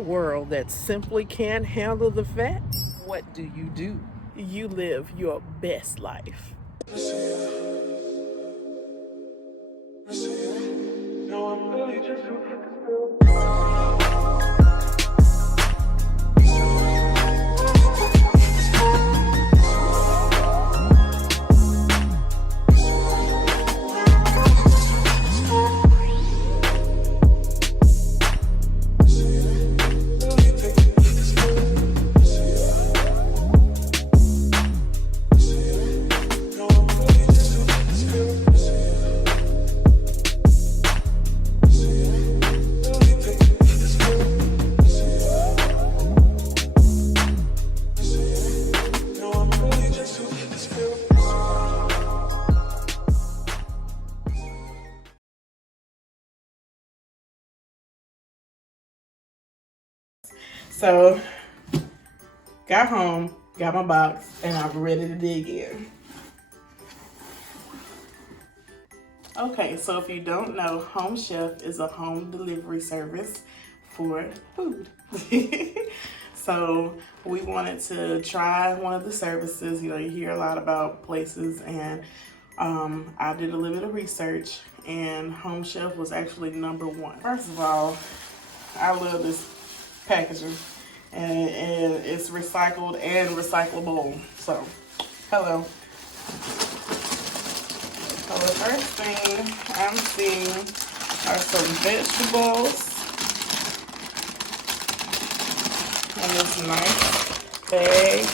world that simply can't handle the fat, what do? You live your best life. So, got home, got my box, and I'm ready to dig in. Okay, so if you don't know, Home Chef is a home delivery service for food. So we wanted to try one of the services. You know, you hear a lot about places, and I did a little bit of research, and Home Chef was actually #1. First of all, I love this packaging, and it's recycled and recyclable. So, hello. So the first thing I'm seeing are some vegetables in this nice bag.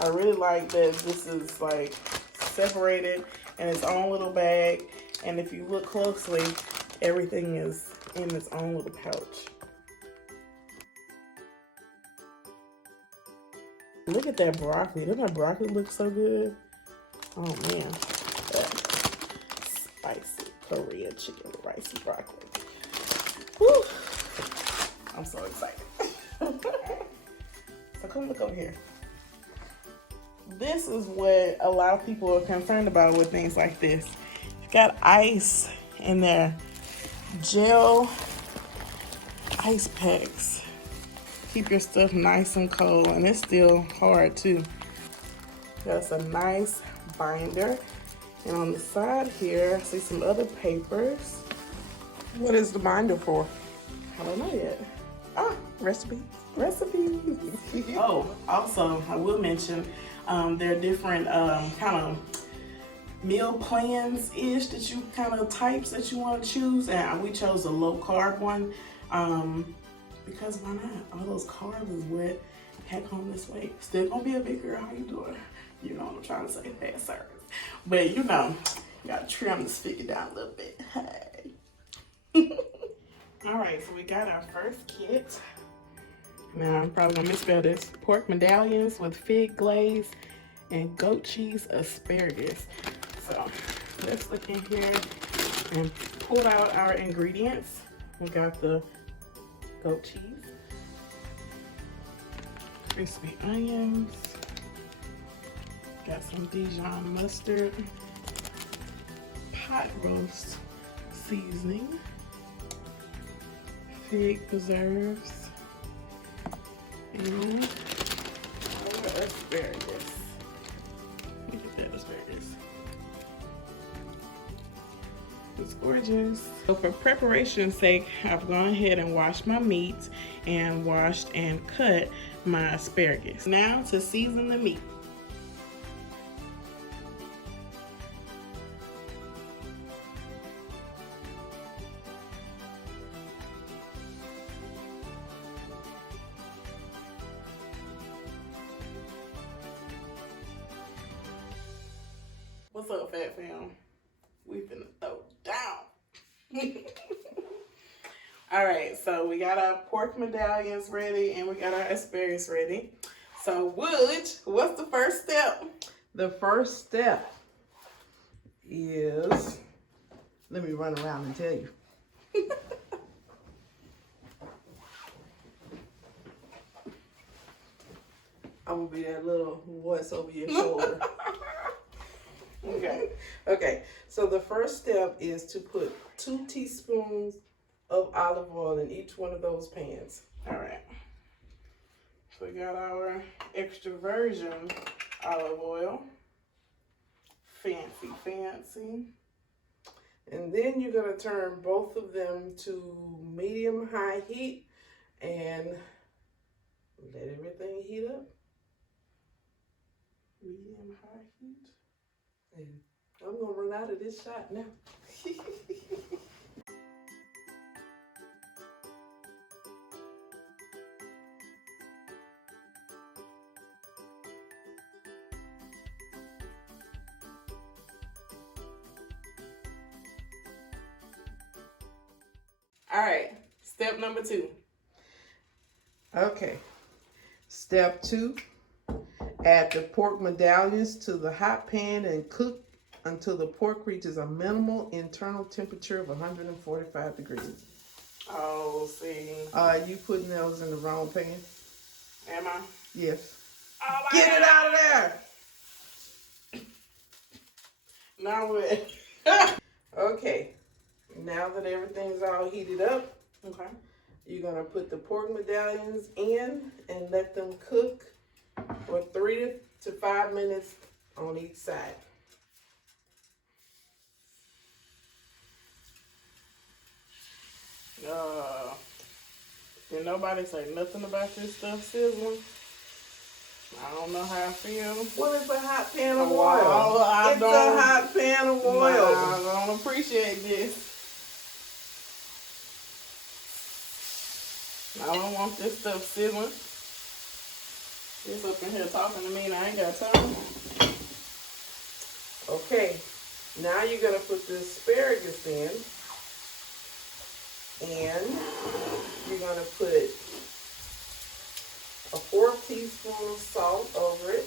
I really like that this is like separated in its own little bag, and if you look closely, everything is in its own little pouch. Look at that broccoli. Doesn't that broccoli look so good? Oh man. Spicy Korean chicken with ricey broccoli. Woo! I'm so excited. So come look over here. This is what a lot of people are concerned about with things like this. You've got ice in there. Gel ice packs. Keep your stuff nice and cold, and it's still hard too. That's a nice binder. And on the side here, I see some other papers. What is the binder for? I don't know yet. Ah, Recipes. recipes. Oh, also, I will mention there are different kind of meal plans-ish that you types that you want to choose, and we chose a low carb one. Because why not? All those carbs is what heck home this weight. Still gonna be a big girl. How you doing? You know what I'm trying to say, fast service. But you know, you gotta trim this figure down a little bit. Hey. All right, so we got our first kit. Now I'm probably gonna misspell this. Pork medallions with fig glaze and goat cheese asparagus. So let's look in here and pull out our ingredients. We got the goat cheese, crispy onions, got some Dijon mustard, pot roast seasoning, fig preserves, and our asparagus. Look at that asparagus. It's gorgeous. So for preparation's sake, I've gone ahead and washed my meat and washed and cut my asparagus. Now to season the meat. What's up, Fat Fam? We finna throw down. All right, so we got our pork medallions ready and we got our asparagus ready. So Wood, what's the first step? The first step is, let me run around and tell you. I'm gonna be that little voice over your shoulder. Okay. Okay, so the first step is to put 2 teaspoons of olive oil in each one of those pans. All right. So we got our extra virgin olive oil. Fancy, fancy. And then you're going to turn both of them to medium-high heat and let everything heat up. Medium-high heat. And I'm going to run out of this shot now. All right. Step number 2. Okay. Step 2, add the pork medallions to the hot pan and cook until the pork reaches a minimal internal temperature of 145 degrees. Oh, see. You putting those in the wrong pan? Am I? Yes. Oh, my Get it God. out of there! Now what? Okay. Now that everything's all heated up, Okay. you're going to put the pork medallions in and let them cook for 3 to 5 minutes on each side. Did nobody say nothing about this stuff sizzling? I don't know how I feel. Well, it's a hot pan of oil. Well, It's a hot pan of oil. I don't appreciate this. I don't want this stuff sizzling. Just up in here talking to me and I ain't got time. Okay, now you're going to put the asparagus in. And you're going to put a 4th teaspoon of salt over it.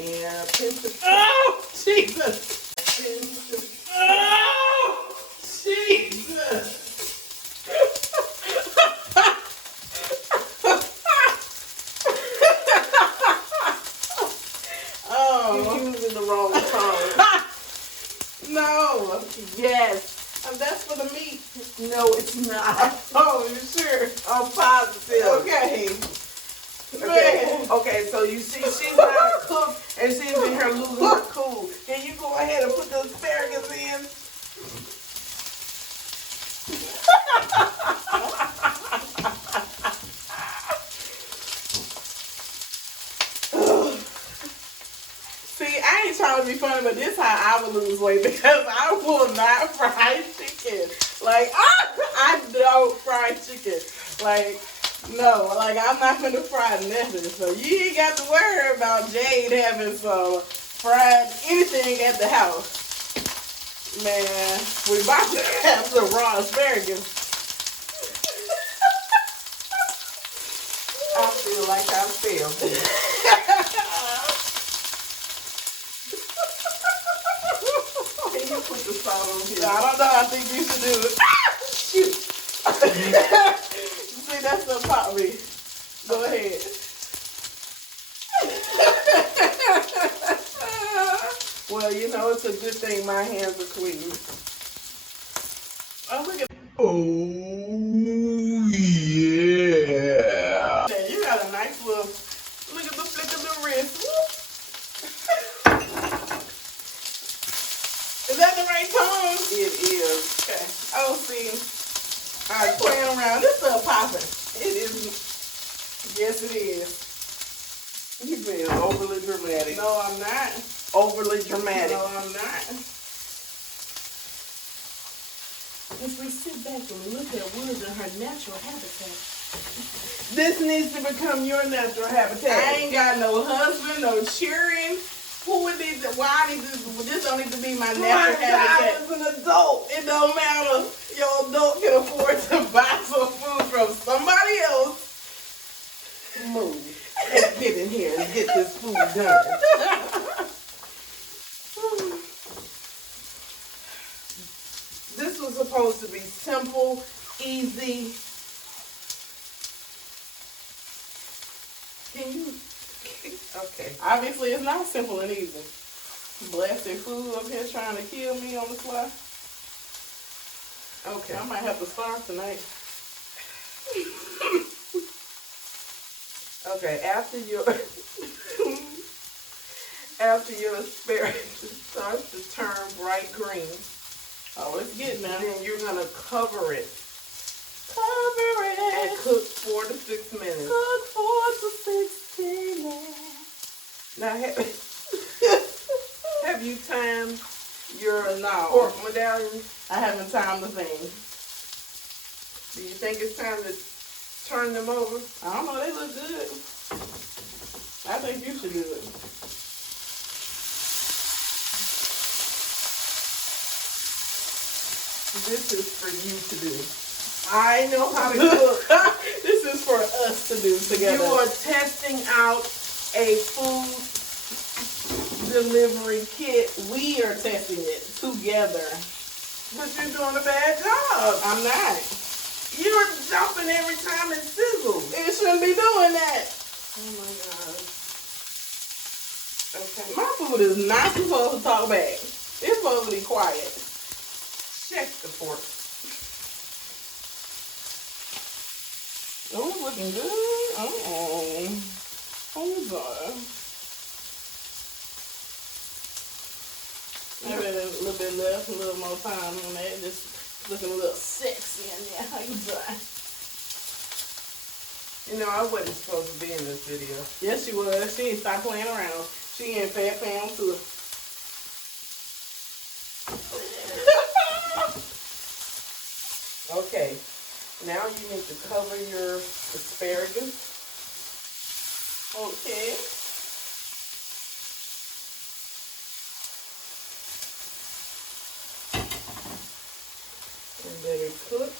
And a pinch of... Oh, Jesus! a pinch of Oh, Jesus! You're using the wrong tongue. No. Yes. That's for the meat. No, it's not. Oh, you sure? I'm positive. Okay. Okay. Okay, so you see she's not cooked and she's in here losing her cool. Can you go ahead and put the asparagus in? See, I ain't trying to be funny, but this how I would lose weight because I will not fry chicken. Like, I don't fry chicken. Like, no, like I'm not gonna fry nothing. So you ain't got to worry about Jade having some fried anything at the house. Man, we about to have some raw asparagus. I feel like I failed. Can you put the salt on here? I don't know. I think you should do it. Shoot. See, that's what popped me. Go ahead. Well, you know, it's a good thing my hands are clean. Oh, look at Oh, yeah. that. You got a nice little, look at the flick of the wrist. Is that the right tone? It is. Okay. Oh, see. All right, playing around. This stuff popping. It is. Yes, it is. You're being overly dramatic. No, I'm not. Overly dramatic. No, I'm not. As we sit back and look at woods in her natural habitat. This needs to become your natural habitat. I ain't got no husband, no children. Who would need to, why I need to, this don't need to be my natural habitat. I was an adult. It don't matter. Your adult can afford to buy some food from somebody else. Move. Let's get in here and get this food done. This was supposed to be simple, easy. Can you? Okay. Obviously, it's not simple and easy. blasted food up here trying to kill me on the fly. Okay. I might have to starve tonight. Okay, after your asparagus starts to turn bright green, Oh, it's getting there. then you're gonna cover it Cover it. and cook 4 to 6 minutes. Cook 4 to 6 minutes. Now, have you timed your No. pork medallions? I haven't timed the thing. Do you think it's time to turn them over? I don't know, they look good. I think you should do it. This is for you to do. I know how to cook. This is for us to do together. You are testing out a food delivery kit. We are testing it together. But you're doing a bad job. I'm not. You're jumping every time it sizzles. It shouldn't be doing that. Oh my God. Okay. My food is not supposed to talk back. It's supposed to be quiet. Check the fork. Oh, it's looking good. Oh, hold on. Maybe a little bit left, a little more time on that. Just looking a little sexy in there. How you doing? You know, I wasn't supposed to be in this video. Yes, she was. She ain't stopped playing around. She in Fat Fam too. Okay. Now you need to cover your asparagus. Okay. And let it cook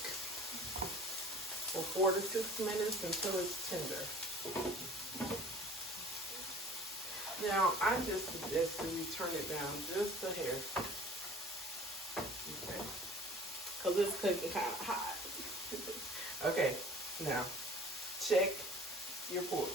for 4 to 6 minutes until it's tender. Now, I just suggest that you turn it down just a hair. Okay. Because it's cooking kind of hot. Okay, now, check your pork.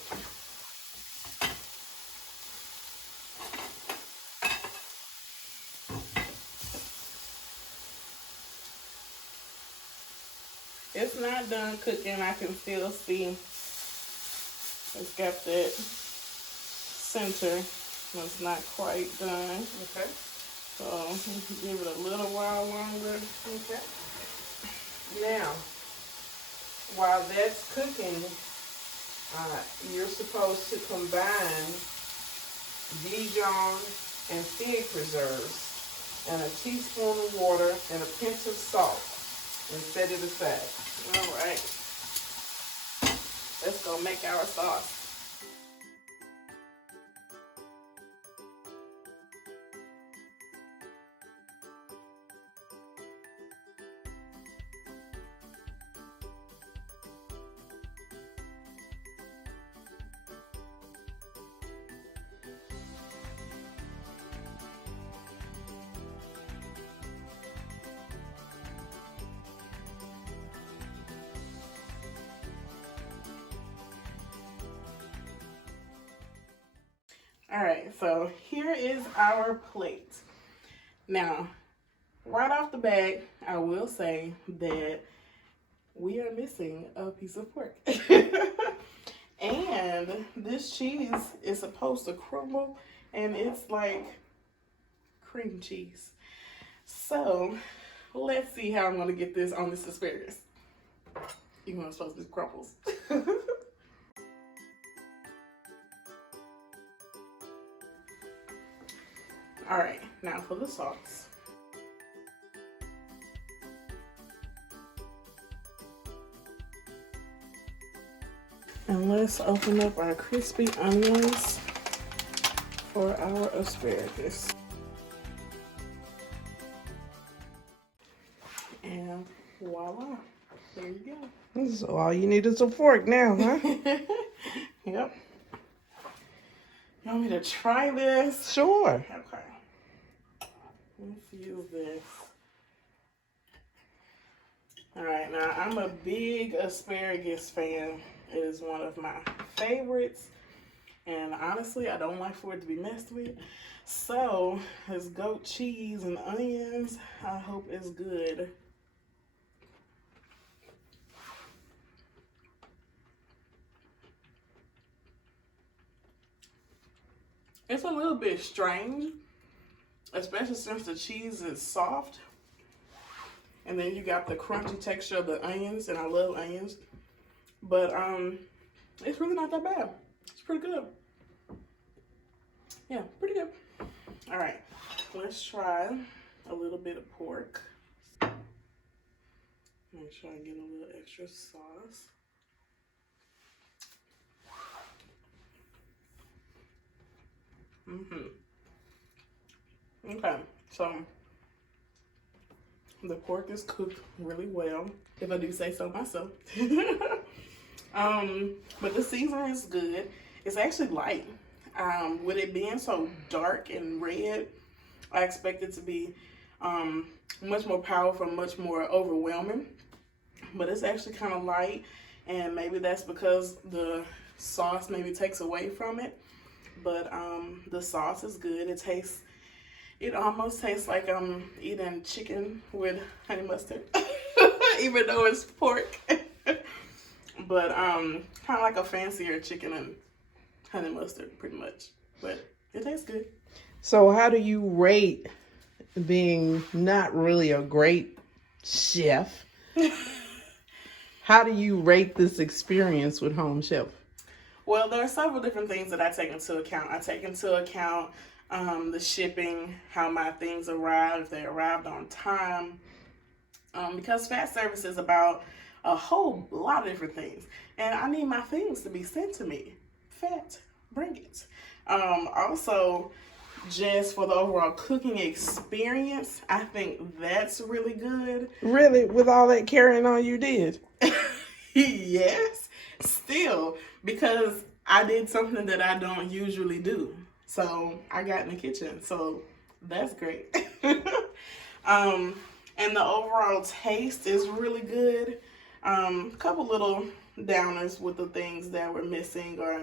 It's not done cooking. I can still see it's got that center. It's not quite done. Okay. So give it a little while longer. Okay. Now, while that's cooking, you're supposed to combine Dijon and fig preserves and a teaspoon of water and a pinch of salt and set it aside. All right. Let's go make our sauce. All right, so here is our plate. Now, right off the bat, I will say that we are missing a piece of pork. And this cheese is supposed to crumble, and it's like cream cheese. So, let's see how I'm gonna get this on this asparagus. Even though it's supposed to be crumbles. All right, now for the sauce. And let's open up our crispy onions for our asparagus. And voila, there you go. So all you need is a fork now, huh? Yep. You want me to try this? Sure. Okay. Let's use this. All right, now I'm a big asparagus fan. It is one of my favorites. And honestly, I don't like for it to be messed with. So this goat cheese and onions, I hope it's good. It's a little bit strange, especially since the cheese is soft. And then you got the crunchy texture of the onions, and I love onions. But it's really not that bad. It's pretty good. Yeah, pretty good. All right, let's try a little bit of pork. Make sure I get a little extra sauce. Okay, so the pork is cooked really well, if I do say so myself. But the seasoning is good. It's actually light. With it being so dark and red, I expect it to be much more powerful, much more overwhelming. But it's actually kind of light, and maybe that's because the sauce maybe takes away from it. But the sauce is good. It almost tastes like I'm eating chicken with honey mustard, even though it's pork. But kind of like a fancier chicken and honey mustard, pretty much. But it tastes good. So how do you rate, being not really a great chef, how do you rate this experience with Home Chef? Well, there are several different things that I take into account. I take into account the shipping, how my things arrived, if they arrived on time. Because fast service is about a whole lot of different things. And I need my things to be sent to me. Fat, bring it. Also, just for the overall cooking experience, I think that's really good. Really? With all that carrying on you did? Yes, still, because I did something that I don't usually do. So I got in the kitchen, so that's great. And the overall taste is really good. A couple little downers with the things that were missing or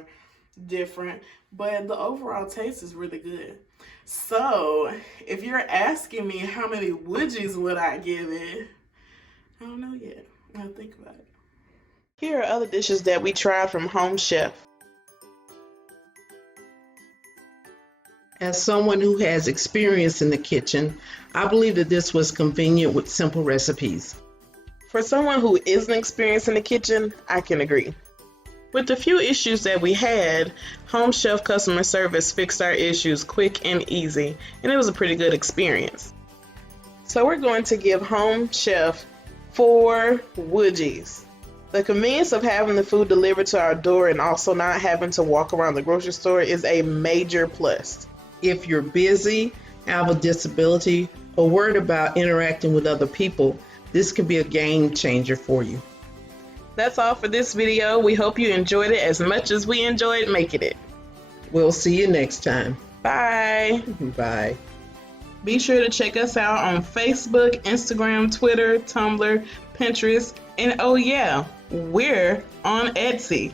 different, but the overall taste is really good. So if you're asking me how many woodies would I give it, I don't know yet. I'll think about it. Here are other dishes that we tried from Home Chef. As someone who has experience in the kitchen, I believe that this was convenient with simple recipes. For someone who isn't experienced in the kitchen, I can agree. With the few issues that we had, Home Chef customer service fixed our issues quick and easy, and it was a pretty good experience. So we're going to give Home Chef 4 woodies. The convenience of having the food delivered to our door and also not having to walk around the grocery store is a major plus. If you're busy, have a disability, or worried about interacting with other people, this could be a game changer for you. That's all for this video. We hope you enjoyed it as much as we enjoyed making it. We'll see you next time. Bye. Bye. Be sure to check us out on Facebook, Instagram, Twitter, Tumblr, Pinterest, and oh yeah, we're on Etsy.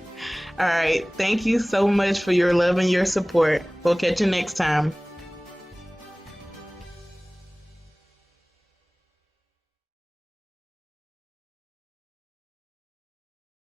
All right, thank you so much for your love and your support. We'll catch you next time.